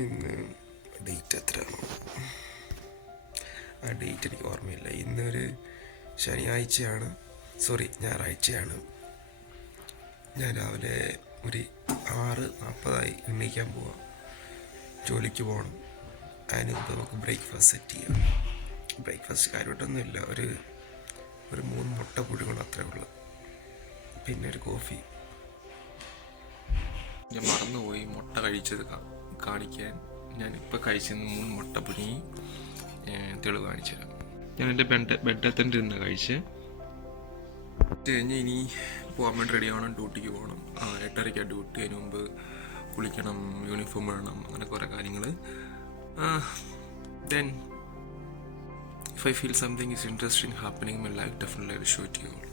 ഇന്ന് ഡേറ്റ് എത്രയാണോ, ആ ഡേറ്റ് എനിക്ക് ഓർമ്മയില്ല. ഇന്നൊരു ശനിയാഴ്ചയാണ്, ഞായറാഴ്ചയാണ്. ഞാൻ രാവിലെ ഒരു 6:40 എണീക്കാൻ പോവാം. ജോലിക്ക് പോകണം. അതിന് മുമ്പ് നമുക്ക് ബ്രേക്ക്ഫാസ്റ്റ് സെറ്റ് ചെയ്യാം. ബ്രേക്ക്ഫാസ്റ്റ് കാര്യമായിട്ടൊന്നുമില്ല, ഒരു 3 മുട്ട പുഴുങ്ങണം, അത്രേ ഉള്ളൂ. പിന്നെ ഒരു കോഫി. ഞാൻ മറന്നുപോയി മുട്ട കഴിച്ചത് കാണിക്കാൻ. ഞാനിപ്പോൾ കഴിച്ചത് 3 മുട്ട പുഴുങ്ങി തെളിവ് കാണിച്ചു തരാം. ഞാൻ എൻ്റെ ബെഡിൽ തന്നെ ഇരുന്ന് കഴിച്ച് കഴിഞ്ഞ് ഇനി പോകാൻ വേണ്ടി റെഡി ആവണം. ഡ്യൂട്ടിക്ക് പോകണം. 8:30 ഡ്യൂട്ടി. അതിന് മുമ്പ് കുളിക്കണം, യൂണിഫോം ഇടണം, അങ്ങനെ കുറേ കാര്യങ്ങൾ. Then if I feel something is interesting happening in my life, definitely I will show it to you all.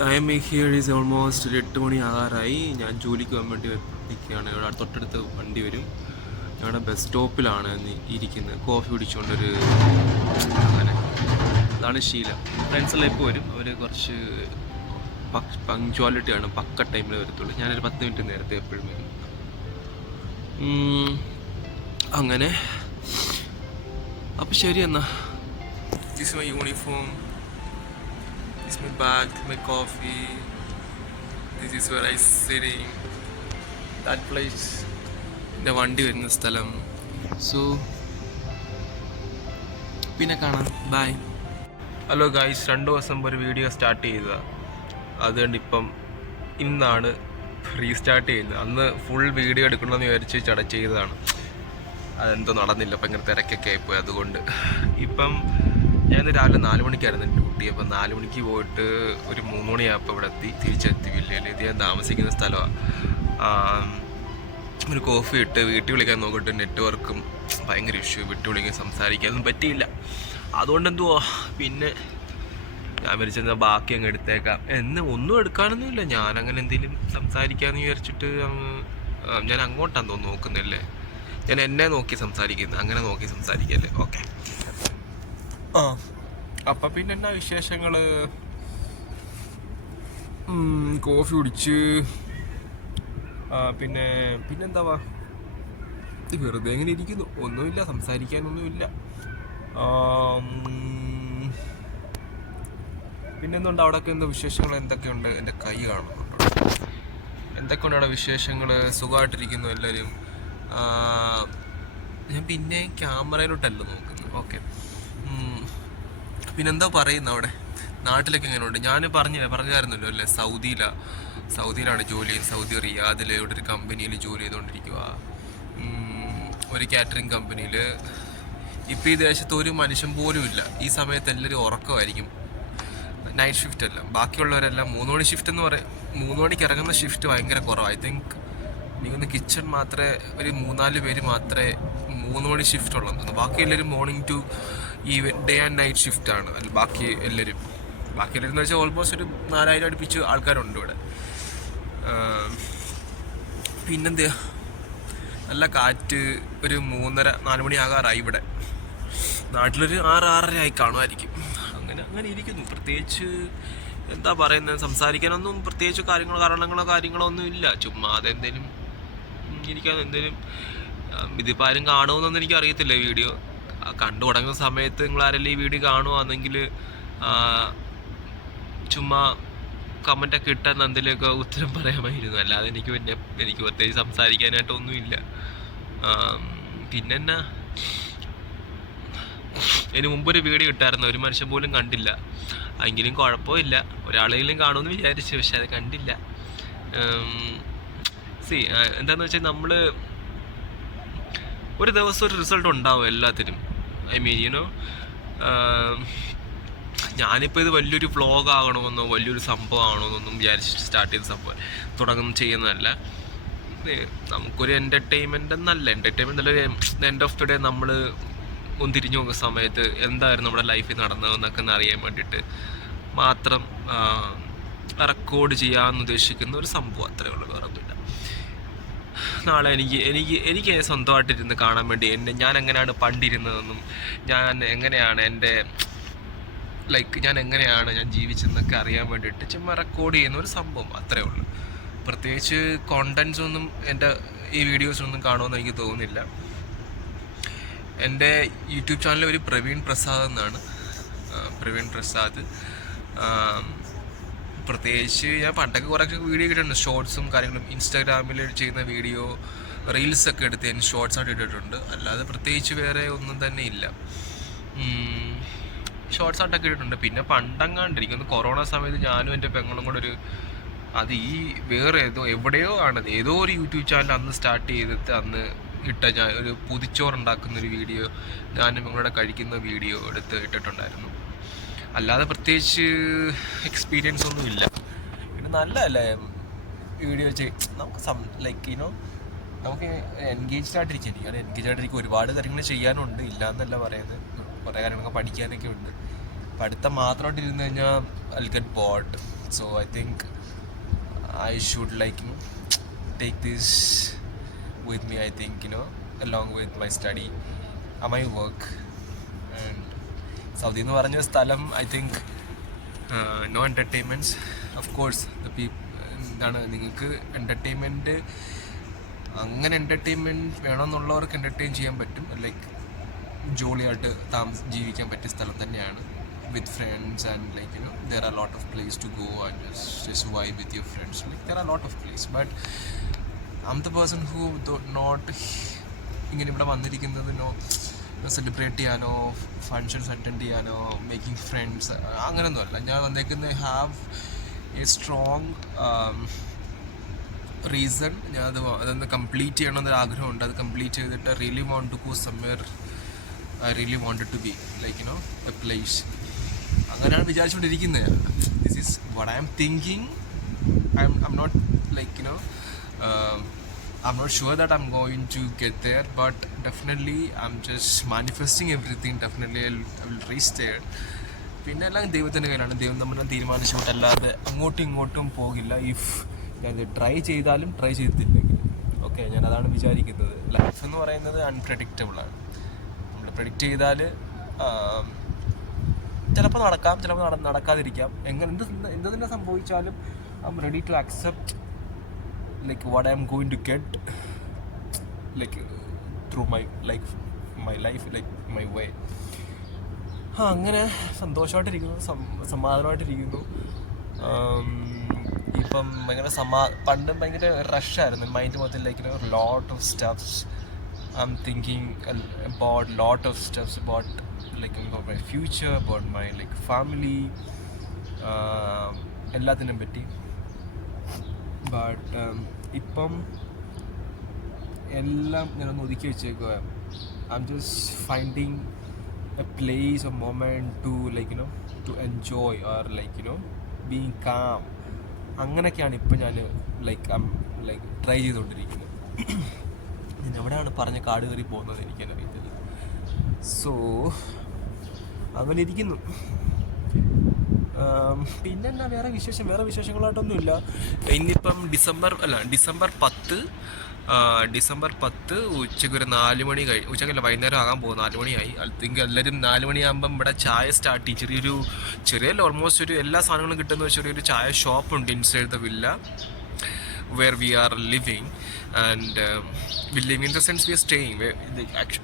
Time here is almost 8 മണി ആകാറായി. ഞാൻ ജോലിക്ക് പോകാൻ വേണ്ടി നിൽക്കുകയാണ്. ഇവിടെ തൊട്ടടുത്ത് വണ്ടി വരും. ഞങ്ങളുടെ ബസ് സ്റ്റോപ്പിലാണ് ഇരിക്കുന്നത്, കോഫി കുടിച്ചുകൊണ്ടൊരു അങ്ങനെ. അതാണ് ശീലം. ഫ്രണ്ട്സെല്ലാം ഇപ്പോൾ വരും. അവർ കുറച്ച് പങ്ക്ച്വാലിറ്റിയാണ്, പക്ക ടൈമിൽ വരത്തുള്ളൂ. ഞാനൊരു 10 മിനിറ്റ് നേരത്തെ എപ്പോഴും വരും. അങ്ങനെ അപ്പോൾ ശരി എന്നാ. This my uniform, this my bag, my coffee, this is were I sitting, that place, എൻ്റെ വണ്ടി വരുന്ന സ്ഥലം. സോ പിന്നെ കാണാം. ബൈ. ഹലോ ഗായ്സ്, 2 ദിവസം ഒരു വീഡിയോ സ്റ്റാർട്ട് ചെയ്തതാണ്. അതുകൊണ്ട് ഇന്നാണ് റീസ്റ്റാർട്ട് ചെയ്യുന്നത്. അന്ന് ഫുൾ വീഡിയോ എടുക്കണമെന്ന് വിചാരിച്ച് ചെയ്തതാണ്. അതെന്തോ നടന്നില്ല, അപ്പം ഇങ്ങനെ തിരക്കൊക്കെ ആയിപ്പോയി. അതുകൊണ്ട് ഞാൻ രാവിലെ 4 മണിക്കായിരുന്നു ഡ്യൂട്ടി. അപ്പം 4 മണിക്ക് പോയിട്ട് ഒരു 3 മണിയായപ്പോൾ ഇവിടെ തിരിച്ചെത്തി വില്ലയിൽ. ഇത് ഞാൻ താമസിക്കുന്ന സ്ഥലമാണ്. ഒരു കോഫി ഇട്ട് വീട്ടിൽ വിളിക്കാൻ നോക്കിയിട്ട് നെറ്റ്വർക്കും ഭയങ്കര ഇഷ്യൂ. വീട്ടിൽ വിളിക്കാൻ സംസാരിക്കാനൊന്നും പറ്റിയില്ല. അതുകൊണ്ട് പിന്നെ ഞാൻ വിചാരിച്ചെന്നാൽ ബാക്കി അങ്ങ് എടുത്തേക്കാം ഒന്നും എടുക്കാനൊന്നുമില്ല. ഞാനങ്ങനെ എന്തെങ്കിലും സംസാരിക്കാമെന്ന് വിചാരിച്ചിട്ട് ഞാൻ അങ്ങോട്ടാന്ന് തോന്നുന്നു നോക്കുന്നില്ലേ. ഞാൻ എന്നെ നോക്കി സംസാരിക്കുന്നത്, അങ്ങനെ നോക്കി സംസാരിക്കല്ലേ. ഓക്കെ. അപ്പം പിന്നെ എന്നാ വിശേഷങ്ങൾ? കോഫി കുടിച്ച് പിന്നെന്താവാ, വെറുതെ എങ്ങനെ ഇരിക്കുന്നു. ഒന്നുമില്ല, സംസാരിക്കാനൊന്നുമില്ല. പിന്നെന്തുണ്ട് അവിടെയൊക്കെ എന്താ വിശേഷങ്ങൾ? എന്തൊക്കെയുണ്ട്? എൻ്റെ കൈ കാണുന്നുണ്ടോ? എന്തൊക്കെയുണ്ട് അവിടെ വിശേഷങ്ങൾ? സുഖമായിട്ടിരിക്കുന്നു എല്ലാവരും? ഞാൻ പിന്നെ ക്യാമറയിലോട്ടല്ല നോക്കുന്നത്. ഓക്കെ. പിന്നെന്താ പറയുന്നത് അവിടെ നാട്ടിലൊക്കെ എങ്ങനെയുണ്ട്? ഞാൻ പറഞ്ഞായിരുന്നല്ലോ അല്ലേ, സൗദിയിലാണ് ജോലി ചെയ്യുന്നത്. സൗദി റിയാദിൽ ഇവിടെ ഒരു കമ്പനിയിൽ ജോലി ചെയ്തുകൊണ്ടിരിക്കുക. ഒരു കാറ്ററിംഗ് കമ്പനിയിൽ. ഇപ്പോൾ ഈ ദേശത്ത് ഒരു മനുഷ്യൻ പോലും ഇല്ല. ഈ സമയത്ത് എല്ലാവരും ഉറക്കമായിരിക്കും. നൈറ്റ് ഷിഫ്റ്റ് അല്ല, ബാക്കിയുള്ളവരെല്ലാം 3 മണി ഷിഫ്റ്റ് എന്ന് പറയും. 3 മണിക്ക് ഇറങ്ങുന്ന ഷിഫ്റ്റ് ഭയങ്കര കുറവാണ്. ഐ തിങ്ക് എനിക്കൊന്ന് കിച്ചൺ മാത്രമേ ഒരു 3-4 പേര് മാത്രമേ 3 മണി ഷിഫ്റ്റ് ഉള്ളതെന്ന് തോന്നുന്നു. ബാക്കി എല്ലാവരും morning to day and night ഷിഫ്റ്റാണ്. ബാക്കി എല്ലാവരും എന്ന് വെച്ചാൽ ഓൾമോസ്റ്റ് ഒരു 4000 അടുപ്പിച്ച് ആൾക്കാരുണ്ട് ഇവിടെ. പിന്നെന്താ, നല്ല കാറ്റ്. ഒരു 3:30-4 മണി ആകാറായി ഇവിടെ. നാട്ടിലൊരു 6-6:30 ആയി കാണുമായിരിക്കും. അങ്ങനെ ഇരിക്കുന്നു. പ്രത്യേകിച്ച് എന്താ പറയുന്നത്, സംസാരിക്കാനൊന്നും പ്രത്യേകിച്ച് കാരണങ്ങളോ ഒന്നും ഇല്ല. ചുമ്മാ അതെന്തേലും ഇരിക്കാൻ ഇതിപ്പോൾ ആരും കാണുമെന്നൊന്നും എനിക്കറിയത്തില്ല. വീഡിയോ കണ്ടു തുടങ്ങുന്ന സമയത്ത് നിങ്ങൾ ആരെല്ലാം ഈ വീഡിയോ കാണുവാണെങ്കിൽ ചുമ്മാ കമൻറ്റൊക്കെ ഇട്ടാൽ എന്തെങ്കിലുമൊക്കെ ഉത്തരം പറയാമായിരുന്നു. അല്ലാതെ എനിക്ക് പ്രത്യേകിച്ച് സംസാരിക്കാനായിട്ടൊന്നുമില്ല. പിന്നെന്നാ, ഇതിന് മുമ്പൊരു വീഡിയോ ഇട്ടായിരുന്നു, ഒരു മനുഷ്യൻ പോലും കണ്ടില്ല. എങ്കിലും കുഴപ്പമില്ല, ഒരാളെങ്കിലും കാണുമെന്ന് വിചാരിച്ചു, പക്ഷെ അത് കണ്ടില്ല. എന്താണെന്ന് വെച്ചാൽ നമ്മൾ ഒരു ദിവസം ഒരു റിസൾട്ട് ഉണ്ടാവും എല്ലാത്തിനും. ഐ മീൻ യുനോ, ഞാനിപ്പോൾ ഇത് വലിയൊരു വ്ളോഗ് ആകണമെന്നോ വലിയൊരു സംഭവം ആകണമെന്നൊന്നും വിചാരിച്ചിട്ട് സ്റ്റാർട്ട് ചെയ്ത ചെയ്യുന്നതല്ല. നമുക്കൊരു എൻ്റർടൈൻമെൻ്റ് എന്നല്ല, എൻഡ് ഓഫ് ദി ഡേ നമ്മൾ ഒന്ന് തിരിഞ്ഞു നോക്കുന്ന സമയത്ത് എന്തായിരുന്നു നമ്മുടെ ലൈഫിൽ നടന്നതെന്നൊക്കെ അറിയാൻ വേണ്ടിയിട്ട് മാത്രം റെക്കോർഡ് ചെയ്യാമെന്ന് ഉദ്ദേശിക്കുന്ന ഒരു സംഭവം, അത്രേ ഉള്ളൂ, വേറെ ഒന്നുമില്ല. നാളെ എനിക്ക് സ്വന്തമായിട്ടിരുന്ന് കാണാൻ വേണ്ടി ഞാൻ എങ്ങനെയാണ് പണ്ടിരുന്നതെന്നും ഞാൻ എങ്ങനെയാണ് ഞാൻ ജീവിച്ചെന്നൊക്കെ അറിയാൻ വേണ്ടിയിട്ട് ചുമ്മാ റെക്കോർഡ് ചെയ്യുന്ന ഒരു സംഭവം, അത്രേ ഉള്ളൂ. പ്രത്യേകിച്ച് കോണ്ടൻസ് ഒന്നും ഈ വീഡിയോസൊന്നും കാണുമെന്ന് എനിക്ക് തോന്നുന്നില്ല. എൻ്റെ യൂട്യൂബ് ചാനൽ ഒരു പ്രവീൺ പ്രസാദ് എന്നാണ്. പ്രവീൺ പ്രസാദ്. പ്രത്യേകിച്ച് ഞാൻ പണ്ടൊക്കെ കുറേയൊക്കെ വീഡിയോ ഇട്ടിട്ടുണ്ട്, ഷോർട്സും കാര്യങ്ങളും. ഇൻസ്റ്റാഗ്രാമിൽ ചെയ്യുന്ന വീഡിയോ റീൽസൊക്കെ എടുത്ത് ഞാൻ ഷോർട്സായിട്ട് ഇട്ടിട്ടുണ്ട്. അല്ലാതെ പ്രത്യേകിച്ച് വേറെ ഒന്നും തന്നെ ഇല്ല. ഷോർട്സായിട്ടൊക്കെ ഇട്ടിട്ടുണ്ട്. പിന്നെ പണ്ടങ്ങാണ്ടിരിക്കുന്നു കൊറോണ സമയത്ത് ഞാനും എൻ്റെ പെങ്ങളും കൂടെ അത് ഈ വേറെ എവിടെയോ ആണത്, ഏതോ ഒരു യൂട്യൂബ് ചാനൽ അന്ന് സ്റ്റാർട്ട് ചെയ്തിട്ട് അന്ന് ഞാൻ ഒരു പുതിച്ചോറുണ്ടാക്കുന്നൊരു വീഡിയോ, ഞാനും നിങ്ങളുടെ കഴിക്കുന്ന വീഡിയോ എടുത്ത് ഇട്ടിട്ടുണ്ടായിരുന്നു. അല്ലാതെ പ്രത്യേകിച്ച് എക്സ്പീരിയൻസ് ഒന്നും ഇല്ല. പിന്നെ നല്ലതല്ലേ വീഡിയോ നമുക്ക് നമുക്ക് എൻഗേജ്ഡ് ആയിട്ടിരിക്കും. കാരണം എൻഗേജ് ആയിട്ടിരിക്കും, ഒരുപാട് കാര്യങ്ങൾ ചെയ്യാനുണ്ട്, ഇല്ല എന്നല്ല പറയുന്നത്. കുറേ കാര്യങ്ങളൊക്കെ പഠിക്കാനൊക്കെ ഉണ്ട്. പഠിത്തം മാത്രമായിട്ട് ഇരുന്ന് കഴിഞ്ഞാൽ I get board. So I think I should take this with me, I think, along with my study and my work. And Saudi എന്ന് പറഞ്ഞ സ്ഥലം, I think no entertainments. Of course the people എന്താണ്, നിങ്ങൾക്ക് entertainment അങ്ങനെ entertainment വേണമെന്നുള്ളവർക്ക് entertain ചെയ്യാൻ പറ്റും. ജോളിയായിട്ട് ജീവിക്കാൻ പറ്റിയ സ്ഥലം തന്നെയാണ്. With friends and there are a lot of place to go and just vibe with your friends. There are a lot of place, but I'm the person who not ഇങ്ങനെ ഇവിടെ വന്നിരിക്കുന്നതിനോ celebrate ചെയ്യാനോ functions attend ചെയ്യാനോ making friends അങ്ങനെയൊന്നുമല്ല. ഞാൻ വന്നേക്കുന്നത് have A strong reason. ഞാൻ അതൊന്ന് complete ചെയ്യണമെന്നൊരു ആഗ്രഹമുണ്ട്. അത് കംപ്ലീറ്റ് ചെയ്തിട്ട് I really want to go somewhere I really wanted to be, a place. അങ്ങനെയാണ് വിചാരിച്ചുകൊണ്ടിരിക്കുന്നത്. This is what I am thinking. I'm not I'm not sure that I'm going to get there, but definitely I'm just manifesting everything. Definitely I will reach there. പിന്നെ എല്ലാം ദൈവത്തിൻ്റെ കയ്യിലാണ്. ദൈവം നമ്മൾ തീരുമാനിച്ചുകൊണ്ട് അല്ലാതെ അങ്ങോട്ടും ഇങ്ങോട്ടും പോകില്ല. ഇഫ് ഞാൻ ട്രൈ ചെയ്താലും ട്രൈ ചെയ്തില്ലെങ്കിൽ ഓക്കെ, ഞാൻ അതാണ് വിചാരിക്കുന്നത്. ലൈഫ് എന്ന് പറയുന്നത് അൺപ്രഡിക്റ്റബിളാണ്. നമ്മൾ പ്രെഡിക്റ്റ് ചെയ്താൽ ചിലപ്പോൾ നടക്കാം, ചിലപ്പോൾ നടക്കാതിരിക്കാം. എന്ത് തന്നെ സംഭവിച്ചാലും I am ready to accept what I am going to get through my life, my way. അങ്ങനെ സന്തോഷമായിട്ടിരിക്കുന്നു, സമാധാനമായിട്ടിരിക്കുന്നു. ഇപ്പം ഭയങ്കര പണ്ടും ഭയങ്കര റഷായിരുന്നു മൈൻഡ് മൊത്തം. Lot of stuffs I am thinking about lot of stuffs about about my future, about my family, എല്ലാത്തിനും പറ്റി. But ഇപ്പം എല്ലാം ഞാനൊന്ന് ഒതുക്കി വെച്ചേക്കുക. I am just finding a place, a moment to to enjoy or being calm. അങ്ങനെയൊക്കെയാണ് ഇപ്പം ഞാൻ ട്രൈ ചെയ്തുകൊണ്ടിരിക്കുന്നത്. ഞാൻ എവിടെയാണ് പറഞ്ഞ കാട് കയറി പോകുന്നത് എനിക്കറിയത്തില്ല. സോ അങ്ങനെ ഇരിക്കുന്നു. പിന്നെ എന്നാ വേറെ വിശേഷങ്ങളായിട്ടൊന്നുമില്ല. ഇന്നിപ്പം ഡിസംബർ 10 ഉച്ചയ്ക്ക് ഒരു 4 മണി ഉച്ചക്കല്ല വൈകുന്നേരം ആകാൻ പോകും. 4 മണിയായി. ഐ തിങ്ക് എല്ലാവരും 4 മണിയാകുമ്പം ഇവിടെ ചായ സ്റ്റാർട്ട് ചെയ്യും. ചെറിയ ഓൾമോസ്റ്റ് ഒരു എല്ലാ സാധനങ്ങളും കിട്ടുന്ന ചെറിയൊരു ചായ ഷോപ്പുണ്ട് inside the villa where we are living, and we live in the sense we are staying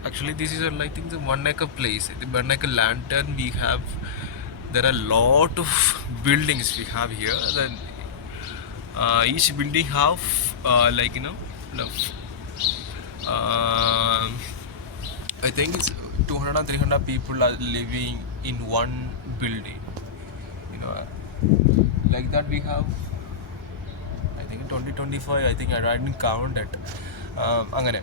actually this is I think the 1 acre place, the 1 acre land, and we have there are a lot of buildings we have here. Then each building have I think it's 200 or 300 people are living in one building, like that we have I think 20-25. I think I didn't count it. അങ്ങനെ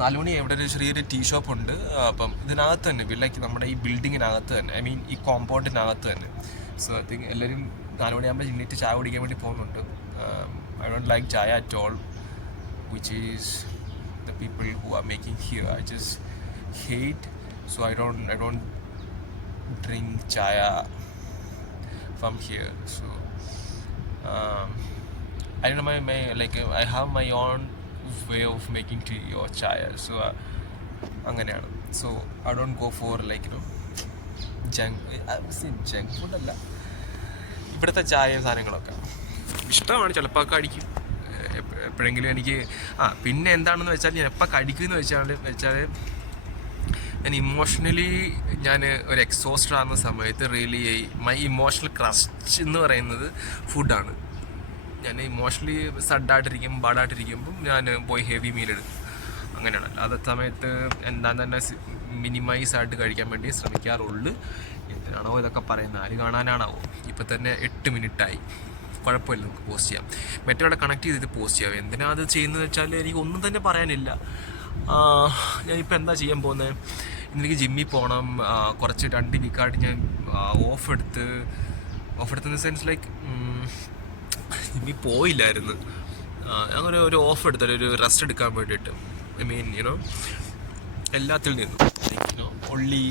4 മണി ഇവിടെ ഒരു ചെറിയൊരു tea shop ഉണ്ട്. അപ്പം ഇതിനകത്ത് തന്നെ നമ്മുടെ ഈ ബിൽഡിങ്ങിനകത്ത് തന്നെ, ഐ മീൻ ഈ കോമ്പൗണ്ടിനകത്ത് തന്നെ. സോ ഐ തിങ്ക് എല്ലാവരും 4 മണിയാകുമ്പോൾ ഇന്നിട്ട് ചായ കുടിക്കാൻ വേണ്ടി പോകുന്നുണ്ട്. I don't like chai at all, which is the people who are making here. I just hate. So I don't drink chai from here. So I don't know, I have my own way of making tea or chai. So അങ്ങനെയാണ്. So I don't go for junk food അല്ല, ഇവിടുത്തെ ചായയും സാധനങ്ങളൊക്കെ ഇഷ്ടമാണ്. ചിലപ്പോൾ ഒക്കെ അടിക്കും, എപ്പോഴെങ്കിലും എനിക്ക് പിന്നെ എന്താണെന്ന് വെച്ചാൽ ഞാൻ എപ്പോൾ കഴിക്കുമെന്ന് വെച്ചാൽ ഞാൻ ഇമോഷണലി ഞാൻ ഒരു എക്സോസ്റ്റഡ് ആകുന്ന സമയത്ത് റിയലി മൈ ഇമോഷണൽ ക്രസ്റ്റ് എന്ന് പറയുന്നത് ഫുഡാണ്. ഞാൻ ഇമോഷണലി സഡായിട്ടിരിക്കും ബാഡായിട്ടിരിക്കുമ്പം ഞാൻ പോയി ഹെവി മീൽ എടുക്കും. അങ്ങനെയാണ്. അല്ലാതെ സമയത്ത് എന്താന്ന് തന്നെ മിനിമൈസ് ആയിട്ട് കഴിക്കാൻ വേണ്ടി ശ്രമിക്കാറുള്ളൂ. എന്തിനാണോ ഇതൊക്കെ പറയുന്നത്, ആര് കാണാനാണാവോ? ഇപ്പം തന്നെ 8 മിനിറ്റായി. കുഴപ്പമില്ല, നമുക്ക് പോസ്റ്റ് ചെയ്യാം. മറ്റൊരാളെ കണക്ട് ചെയ്തിട്ട് പോസ്റ്റ് ചെയ്യാം. എന്തിനാണ് അത് ചെയ്യുന്നത് വെച്ചാൽ എനിക്ക് ഒന്നും തന്നെ പറയാനില്ല. ഞാനിപ്പോൾ എന്താ ചെയ്യാൻ പോകുന്നത്, ഇന്നെനിക്ക് ജിമ്മിൽ പോകണം. കുറച്ച് 2 വീക്കായിട്ട് ഞാൻ ഓഫ് എടുത്തെന്ന് സെൻസ് ലൈക്ക് ജിമ്മിൽ പോയില്ലായിരുന്നു. അങ്ങനെ ഒരു ഓഫ് എടുത്തത്, ഒരു റെസ്റ്റ് എടുക്കാൻ വേണ്ടിയിട്ട്. ഐ മീൻ എല്ലാത്തിൽ നിന്നും only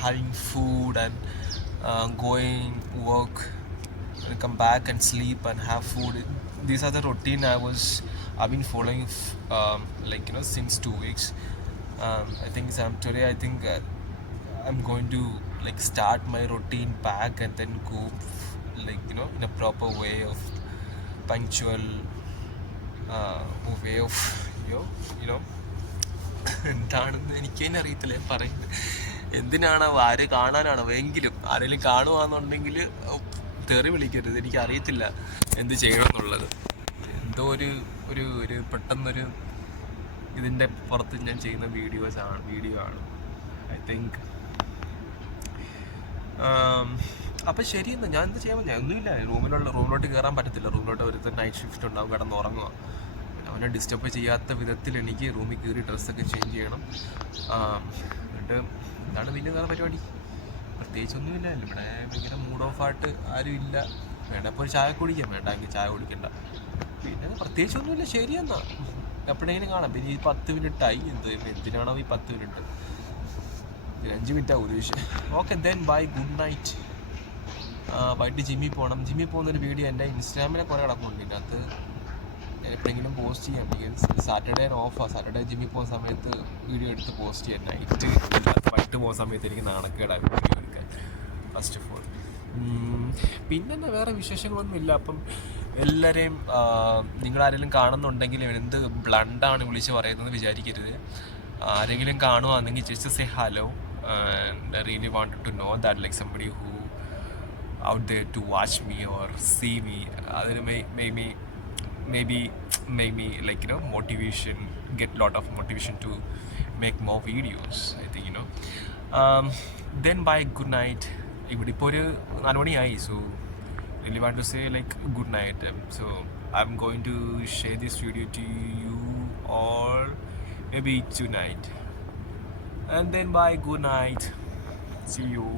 having food and going work and come back and sleep and have food. These are the routine I've been following since 2 weeks. I think today I'm going to start my routine back and then go in a proper way of punctual way of എന്താണെന്ന് എനിക്ക് തന്നെ അറിയത്തില്ല ഞാൻ പറയുന്നത്. എന്തിനാണോ, ആര് കാണാനാണോ? എങ്കിലും ആരെങ്കിലും കാണുകയാണെന്നുണ്ടെങ്കിൽ തെറി വിളിക്കരുത്. എനിക്കറിയത്തില്ല എന്ത് ചെയ്യണമെന്നുള്ളത്. എന്തോ ഒരു പെട്ടെന്നൊരു ഇതിൻ്റെ പുറത്ത് ഞാൻ ചെയ്യുന്ന വീഡിയോ ആണ് ഐ തിങ്ക്. അപ്പം ശരിയെന്ന് ഞാൻ എന്ത് ചെയ്യാൻ പറ്റില്ല, ഒന്നുമില്ല. റൂമിലോട്ട് കയറാൻ പറ്റത്തില്ല. റൂമിലോട്ട് ഒരുത്തൻ നൈറ്റ് ഷിഫ്റ്റ് ഉണ്ടാവും, കിടന്നുറങ്ങുക. അവനെ ഡിസ്റ്റർബ് ചെയ്യാത്ത വിധത്തിൽ എനിക്ക് റൂമിൽ കയറി ഡ്രസ്സൊക്കെ ചേഞ്ച് ചെയ്യണം. എന്നിട്ട് എന്താണ് പിന്നെ വേറെ പരിപാടി? പ്രത്യേകിച്ചൊന്നുമില്ല. ഇവിടെ ഭയങ്കര മൂഡ് ഓഫായിട്ട് ആരും ഇല്ല. വേണ്ടപ്പോൾ ഒരു ചായ കുടിക്കാം, വേണ്ടെങ്കിൽ ചായ കുടിക്കണ്ട. പിന്നെ പ്രത്യേകിച്ചൊന്നുമില്ല. ശരിയെന്നാ, എപ്പോഴെങ്കിലും കാണാം. പിന്നെ ഈ 10 മിനിറ്റായി. എന്തിനാണോ ഈ 10 മിനിറ്റ്? 5 മിനിറ്റാവും ഉദ്ദേശിച്ച്. Okay, then bye, good night. വൈകിട്ട് ജിമ്മിൽ പോകണം. ജിമ്മിൽ പോകുന്നൊരു വീഡിയോ എൻ്റെ ഇൻസ്റ്റാഗ്രാമിലെ കുറേ കിടക്കുന്നുണ്ട്. ഇതിനകത്ത് എപ്പോഴെങ്കിലും പോസ്റ്റ് ചെയ്യാം. ബിക്കോസ് സാറ്റർഡേ ഓഫാണ്. സാറ്റർഡേ ജിമ്മിൽ പോകുന്ന സമയത്ത് വീഡിയോ എടുത്ത് പോസ്റ്റ് ചെയ്യാം. വൈകിട്ട് പോകുന്ന സമയത്ത് എനിക്ക് നാണക്കേടായി വീഡിയോ എടുക്കാൻ, ഫസ്റ്റ് ഓഫ് ഓൾ. പിന്നെ വേറെ വിശേഷങ്ങളൊന്നും ഇല്ല. അപ്പം എല്ലാവരെയും നിങ്ങളാരെങ്കിലും കാണുന്നുണ്ടെങ്കിൽ എന്ത് ബ്ലണ്ടാണ് വിളിച്ച് പറയുന്നത് വിചാരിക്കരുത്. ആരെങ്കിലും കാണുകയാണെങ്കിൽ just say hello. I really wanted to know that somebody who out there to watch me or see me, maybe motivation, get lot of motivation to make more videos, I think. Then bye, good night. ഇവിടെ ഇപ്പോൾ ഒരു 4 മണിയായി. So really want to say good night. So I'm going to share this video to you all maybe tonight, and then bye, good night, see you.